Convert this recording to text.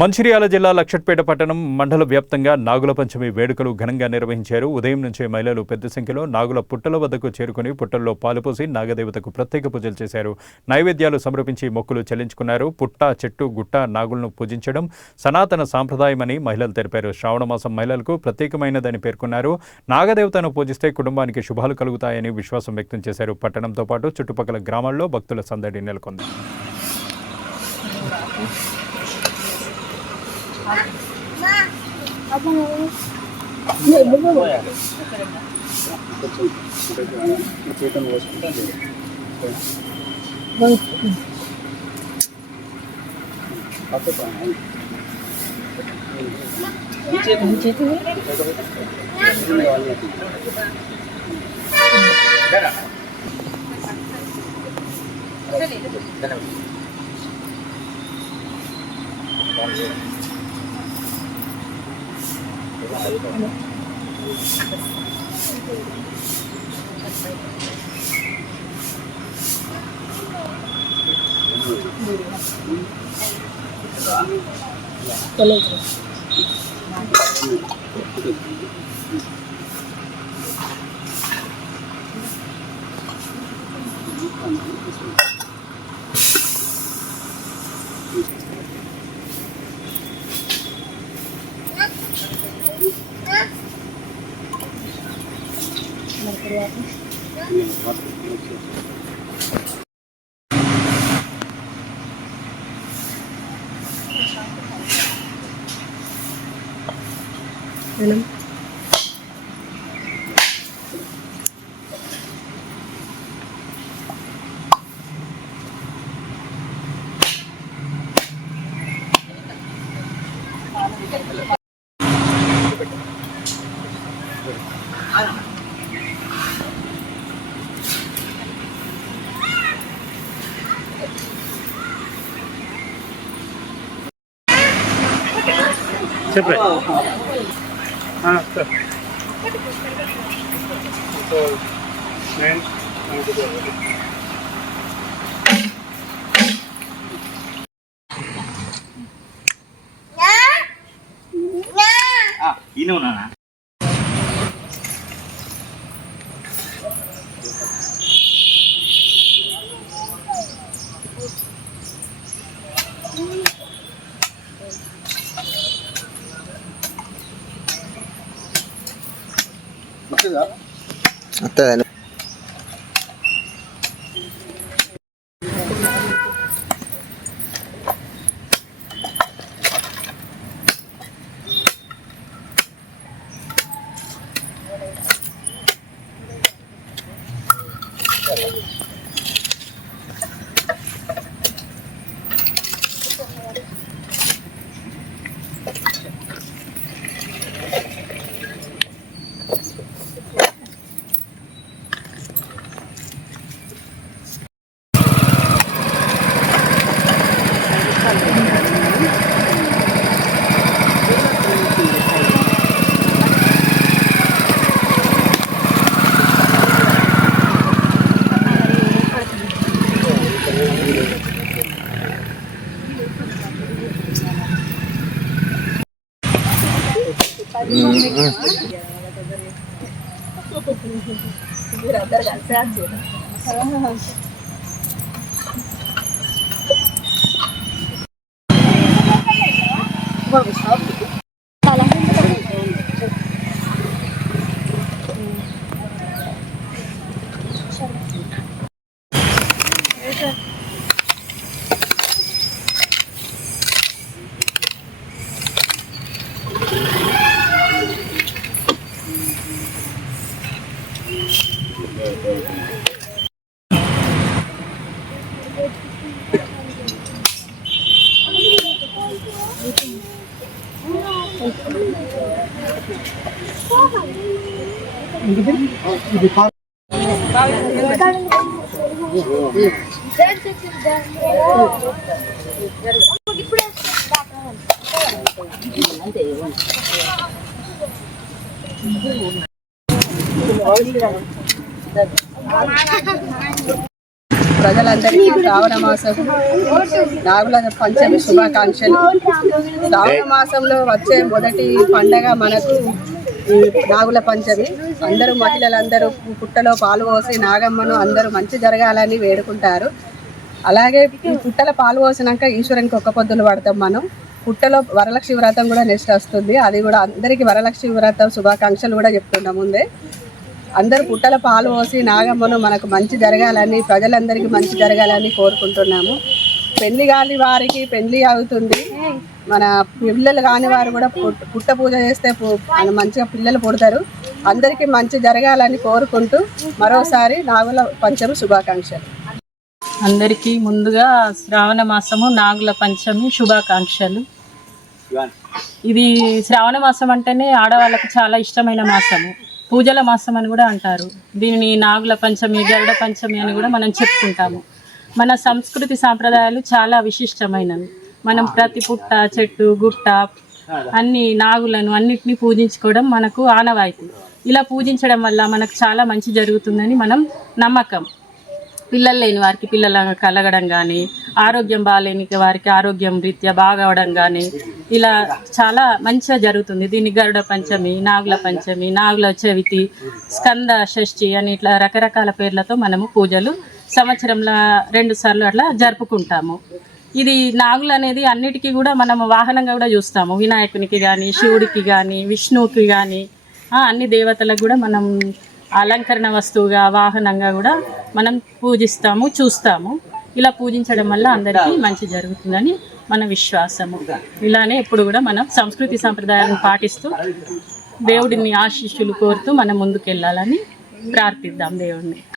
మంచిర్యాల జిల్లా లక్షట్పేట పట్టణం మండల వ్యాప్తంగా నాగుల పంచమి వేడుకలు ఘనంగా నిర్వహించారు. ఉదయం నుంచే మహిళలు పెద్ద సంఖ్యలో నాగుల పుట్టల వద్దకు చేరుకుని పుట్టల్లో పాలుపోసి నాగదేవతకు ప్రత్యేక పూజలు చేశారు. నైవేద్యాలు సమర్పించి మొక్కులు చెల్లించుకున్నారు. పుట్ట, చెట్టు, గుట్ట నాగులను పూజించడం సనాతన సాంప్రదాయమని మహిళలు తెలిపారు. శ్రావణ మాసం మహిళలకు ప్రత్యేకమైనదని పేర్కొన్నారు. నాగదేవతను పూజిస్తే కుటుంబానికి శుభాలు కలుగుతాయని విశ్వాసం వ్యక్తం చేశారు. పట్టణంతో పాటు చుట్టుపక్కల గ్రామాల్లో భక్తుల సందడి నెలకొంది. అత్తదని ప్రజలందరికీ శ్రావణ మాసం నాగుల పంచమి శుభాకాంక్షలు. శ్రావణ మాసంలో వచ్చే మొదటి పండగ మనకు ఈ నాగుల పంచమి. అందరూ మహిళలందరూ పుట్టలో పాలు పోసి నాగమ్మను అందరూ మంచి జరగాలని వేడుకుంటారు. అలాగే ఈ పుట్టల పాలు పోసినాక ఈశ్వరునికి ఒక్క పొద్దులు పడతాం మనం. పుట్టలో వరలక్ష్మి వ్రతం కూడా నెక్స్ట్ వస్తుంది. అది కూడా అందరికీ వరలక్ష్మి వ్రతం శుభాకాంక్షలు కూడా చెప్తున్నాం ముందే. అందరూ పుట్టల పాలు పోసి నాగమ్మను మనకు మంచి జరగాలని, ప్రజలందరికీ మంచి జరగాలని కోరుకుంటున్నాము. పెళ్లి కాని వారికి పెళ్లి అవుతుంది. మన పిల్లలు కాని వారు కూడా పుట్ట పూజ చేస్తే మంచిగా పిల్లలు పుడతారు. అందరికీ మంచి జరగాలని కోరుకుంటూ మరోసారి నాగుల పంచమి శుభాకాంక్షలు. అందరికీ ముందుగా శ్రావణ మాసము నాగుల పంచమి శుభాకాంక్షలు. ఇది శ్రావణ మాసం అంటేనే ఆడవాళ్ళకు చాలా ఇష్టమైన మాసము, పూజల మాసం అని కూడా అంటారు. దీనిని నాగుల పంచమి, గరుడ పంచమి అని కూడా మనం చెప్పుకుంటాము. మన సంస్కృతి సాంప్రదాయాలు చాలా విశిష్టమైనవి. మనం ప్రతి పుట్ట, చెట్టు, గుట్ట అన్ని నాగులను అన్నిటినీ పూజించుకోవడం మనకు ఆనవాయితీ. ఇలా పూజించడం వల్ల మనకు చాలా మంచి జరుగుతుందని మనం నమ్మకం. పిల్లలు లేని వారికి పిల్లలు కలగడం కానీ, ఆరోగ్యం బాగాలేని వారికి ఆరోగ్యం రీత్యా బాగవడం కానీ ఇలా చాలా మంచిగా జరుగుతుంది. దీన్ని గరుడ పంచమి, నాగుల పంచమి, నాగుల చవితి, స్కంద షష్ఠి అని ఇట్లా రకరకాల పేర్లతో మనము పూజలు సంవత్సరంలో 2 సార్లు అట్లా జరుపుకుంటాము. ఇది నాగులు అనేది అన్నిటికీ కూడా మనం వాహనంగా కూడా చూస్తాము. వినాయకునికి కానీ, శివుడికి కానీ, విష్ణువుకి కానీ, అన్ని దేవతలకు కూడా మనం అలంకరణ వస్తువుగా, వాహనంగా కూడా మనం పూజిస్తాము, చూస్తాము. ఇలా పూజించడం వల్ల అందరికీ మంచి జరుగుతుందని మన విశ్వాసము. ఇలానే ఎప్పుడు కూడా మనం సంస్కృతి సంప్రదాయాలను పాటిస్తూ దేవుడిని ఆశీస్సులు కోరుతూ మనం ముందుకెళ్ళాలని ప్రార్థిద్దాం దేవుడిని.